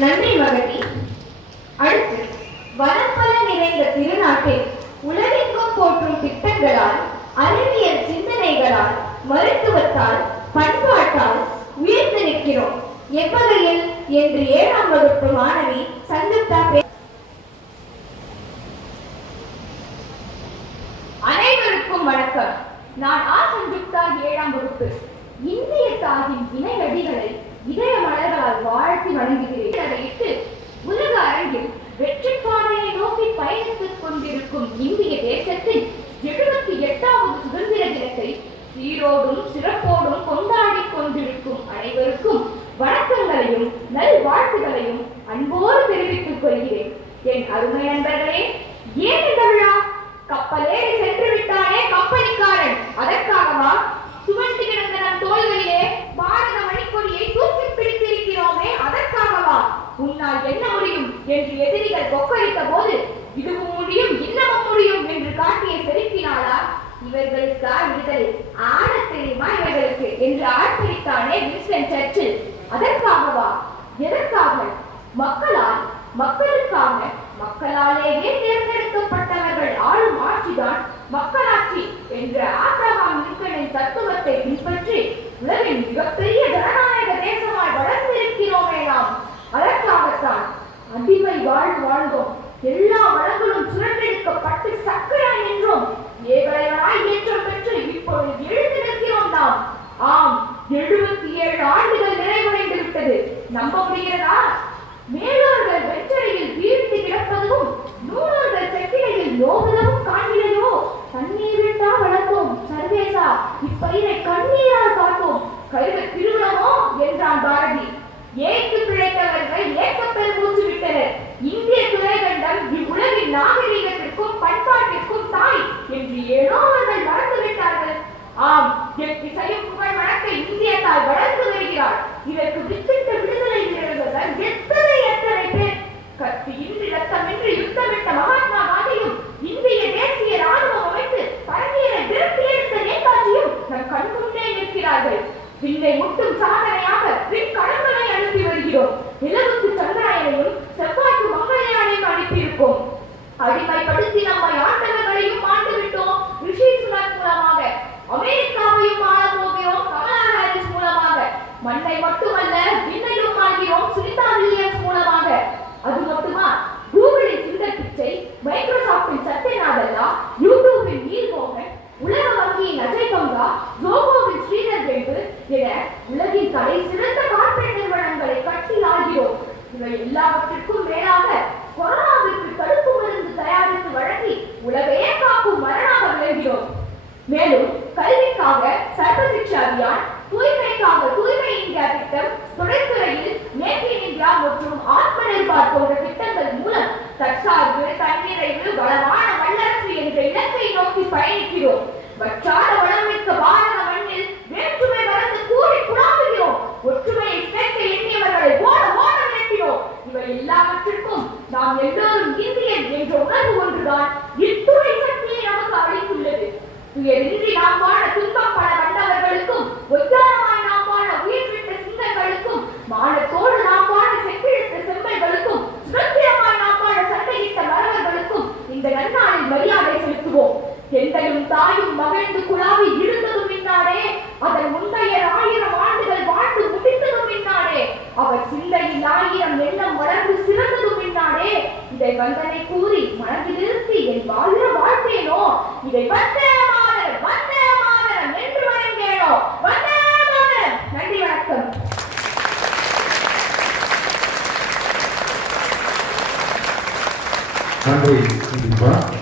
நன்றி மகதி. அடுத்து வனப்பல நிறைந்த திருநாட்டில் உலகெங்கும் போற்றும் திட்டங்களால், அறிவியல் சிந்தனைகளால், மருத்துவத்தால், பண்பாட்டால் உயர்ந்து நிற்கிறோம். எவ்வகையில் என்று 7ஆம் வகுப்பு மாணவி சஞ்சுக்தா. அனைவருக்கும் வணக்கம். நான் சஞ்சுக்தா, 7ஆம் வகுப்பு. இந்திய தாயின் இணையடிகளை இதய மலர்களால் வாழ்த்தி வணங்குகிறேன். அதையிட்டு உலக அரங்கில் வெற்றி பாதையை நோக்கி பயணித்துக் கொண்டிருக்கும் இந்திய தேசத்தின் 78வது சுதந்திர தினத்தை சீரோடும் சிறப்போடும் கொண்டாடி கொண்டிருக்கும் அனைவருக்கும் வணக்கங்களையும் நல்வாழ்த்துகளையும் அன்போடு தெரிவித்துக் கொள்கிறேன். என் அருமை நண்பர்களே, ஏன் இந்த விழா? கப்பலேறி சென்று விட்டானே கப்பலிக்காரன், அதற்காகவா? சுமந்து கிடந்த நம் தோள்களிலே பாரத மணிக்கொடியை தூக்கி பிடித்திருக்கிறோமே, அதற்காகவா? உன்னால் என்ன முடியும் என்று எதிரிகள் கொக்கரித்த போது இதுவும் முடியும் இன்னமும் முடியும் என்று காட்டிய செலுத்தினாளா? இவர்களுக்கா விடுதலை? ஆட தெரியுமா இவர்களுக்கு என்று ஆர்ப்பரித்தானே வின்ஸ்டன் சர்ச்சில், அதற்காகவா? எதற்காக? மக்களால், மக்களுக்காக, மக்களாலேயே தேர்ந்தெடுக்கப்பட்டவர்கள் ஆளும் ஆட்சிதான் மக்களாட்சி என்ற ஆப்ரஹாம் லிங்கனின் தத்துவத்தை பின்பற்றி உலகின் மிகப்பெரிய ஜனநாயக தேசமாய் வளர்ந்திருக்கிறோமே நாம். அதற்காகத்தான் அடிமை வாழ்ந்தோம். எல்லா வளங்களும் சுரண்டெடுக்கப்பட்டு சக்கராய் நின்றோம். ஏகலைவனாய் ஏற்றம் பெற்று இப்பொழுது எழுந்து நிற்கிறோம் நாம். ஆம், 77 ஆண்டுகள் நிறைவடைந்து விட்டது. நம்ப முடிகிறதா? மேலோர்கள் வெற்றறையில் வீழ்ந்து கிடப்பதும் நூலர்கள் செட்டிலையில் யோகனமும் காண்கிறதோ? தண்ணீர் விட்டா வளர்த்தோம் சர்வேசா, இப்பயிரை கண்ணீரால் காத்தோம், கருத திருவிழமோ என்றான் பாரதி. ஏய்க்கு பிழைத்தவர்கள் ஏக்கப்பெரு மூச்சு விட்டனர். இந்திய துணைகண்டம் இவ்வுலகின் நாகரீகத்திற்கும் பண்பாட்டிற்கும் தாய் என்று ஏனோ அவர்கள் மறந்து விட்டார்கள். ஆம், எத்திசையும் புகழ் வழக்க இந்திய தாய் வளர்ந்து வருகிறார். இதற்கு வித்திட்ட விடுதலை வீரர்கள் எத்தனை பேர்! கத்தியின்றி ரத்தமின்றி யுத்தமிட்ட மகாத்மா காந்தியும், இந்திய தேசிய ராணுவம் அமைத்து பரங்கியரை விரட்டி எடுத்த நேதாஜியும் நம் கண் முன்னே நிற்கிறார்கள். விண்ணை முட்டும் சாதனையாக விண்கலங்களை அனுப்பி வருகிறோம். நிலவுக்கு சந்திராயனையும் செவ்வாய்க்கு மங்கள்யானையும் அனுப்பியிருக்கோம். அடிமைப்படுத்தி நம்மை ஆண்டவர்களையும் ஆண்டு விட்டோம் ரிஷி சுனக் மூலமாக. அமெரிக்காவையும் ஆள போகிறோம் கமலா ஹாரிஸ் மூலமாக. மண்ணை மட்டுமல்ல விண்ணையும் ஆகிறோம் சுனிதா வில்லியம்ஸ் மூலமாக. அது மட்டுமா? கூகுளின் சுந்தர் பிச்சை, மைக்ரோசாப்டின் சத்ய நாதல்லா, யூடியூபின் நீல்மோகன், உலக வங்கியின் அஜய் பங்கா, ஜோகோவின் ஸ்ரீதர் வெம்பு என உலகின் தலை சிறந்த கார்ப்பரேட் நிறுவனங்களை கட்டி ஆகிறோம். இவை எல்லாவற்றிற்கும் மேலாக கொரோனாவிற்கு தடுப்பு மருந்து தயாரித்து வழங்கி உலகையே காக்கும் மரணாக விளங்கிறோம். மேலும் கல்விக்காக சர்வ சிக்ஷா அபியான், தூய்மைக்காக தூய்மை இந்தியா திட்டம், தொழில்துறையில் மேக் இன் இந்தியா மற்றும் ஆத்ம நிர்பார் போன்ற திட்டங்கள் மூலம் தற்சார்பு, தன்னிறைவு, வளமான வல்லரசு என்ற இலக்கை நோக்கி பயணிக்கிறோம். வற்றாத வளமிக்க பாரத மண்ணில் வேற்றுமை வளர்ந்து கூடி குழாவுகிறோம். ஒற்றுமையை சேர்க்க எண்ணியவர்களை ஓட ஓட நினைக்கிறோம். இவை எல்லாவற்றிற்கும் நாம் எல்லோரும் இந்தியன் என்ற உணர்வு ஒன்றுதான் இத்துணை சக்தியை நமக்கு அளித்துள்ளது. துயரின்றி நாம் வாழ துன்பம் பல கண்டவர்களுக்கும், ஒய்யாரமாய் நாம் வாழ உயிர் விட்ட சிங்கங்களுக்கும், மானத்தோடு நாம் வாழ செப்பிழுத்த செம்மல்களுக்கும், சுதந்திரமாய் நாம் வாழ சண்டையிட்ட மறவர்களுக்கும் இந்த நன்னாளில் மரியாதை செலுத்துவோம். எந்தையும் தாயும் மகிழ்ந்து குழாவி இருந்ததும் இன்னாடே, அதன் முந்தைய 1000 ஆண்டுகள் வாழ்ந்து முடித்ததும் இன்னாடே, அவர் சிந்தையில் 1000 எண்ணம் வளர்ந்து சிறந்ததும் இன்னாடே. இதை வந்தனை கூறி மனதில் நிறுத்தி என் வாழ்கிற வாழ்க்கையோ இதை வந்தே மாதரம் வந்தே மாதரம் என்று வணங்கேனோ. வந்தே மாதரம். நன்றி, வணக்கம். நன்றி.